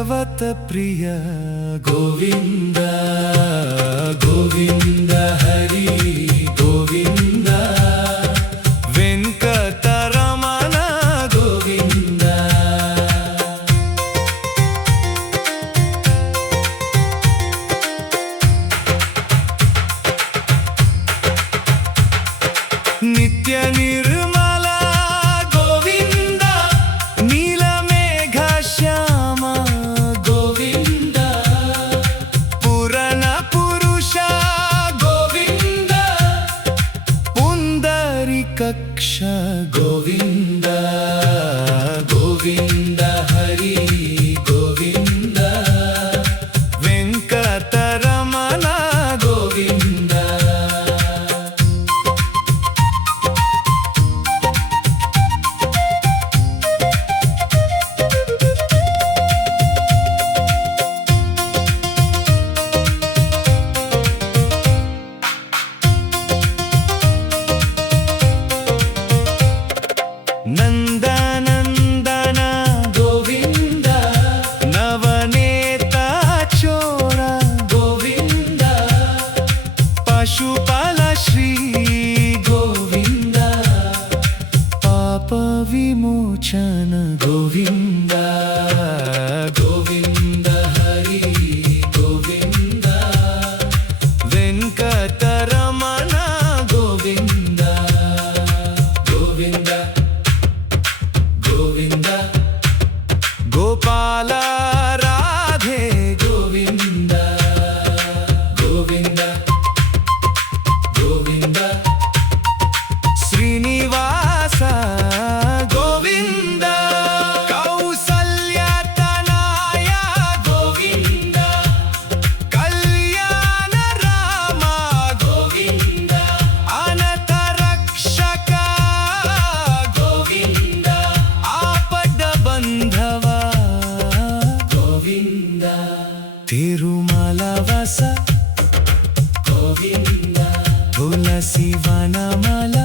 ಭಾಗವತ ಪ್ರಿಯ ಗೋವಿಂದ ಗೋವಿಂದ ಹರಿ ಗೋವಿಂದ ವೆಂಕಟರಮಣ ಗೋವಿಂದ ನಿತ್ಯ ನಿರ್ಮಲ ಗೋವಿಂದ ನೀಲಮೇಘ ಶ್ಯಾಮ ಗೋವಿಂದ ಪುರನ ಪುರುಷ ಗೋವಿಂದ ಪುಂಡರೀಕಾಕ್ಷ ಗೋವಿಂದ ಗೋವಿಂದ ಹರಿ ಗೋವಿಂದ ವೆಂಕಟರಮಣ ಗೋವಿಂದ ನಂದನಂದನ ಗೋವಿಂದ ನವನೇತ ಚೋರ ಗೋವಿಂದ ಪಶುಪಾಲ ಶ್ರೀ ಗೋವಿಂದ ಪಾಪ ವಿಮೋಚನ ಗೋವಿಂದ ಗೋವಿಂದ ಹರಿ ಗೋವಿಂದ ವೆಂಕಟರಮಣ ಗೋವಿಂದ ಗೋವಿಂದ ಗೋವಿಂದ ಗೋಪಾಲ ರಾಧೆ ಗೋವಿಂದ ಗೋವಿಂದ ಗೋವಿಂದ ಶ್ರೀನಿವಾಸ ಗೋವಿಂದ ಕೌಸಲ್ಯ ತನಯ ಗೋವಿಂದ ಕಲ್ಯಾಣ ರಾಮ ಗೋವಿಂದ ಅನಂತ ರಕ್ಷಕ ಗೋವಿಂದ ಆಪದ ಬಂಧವ ಗೋವಿಂದ ತಿರುಮಲ ವಾಸ ಗೋವಿಂದ ತುಳಸಿ ವನಮಾಲ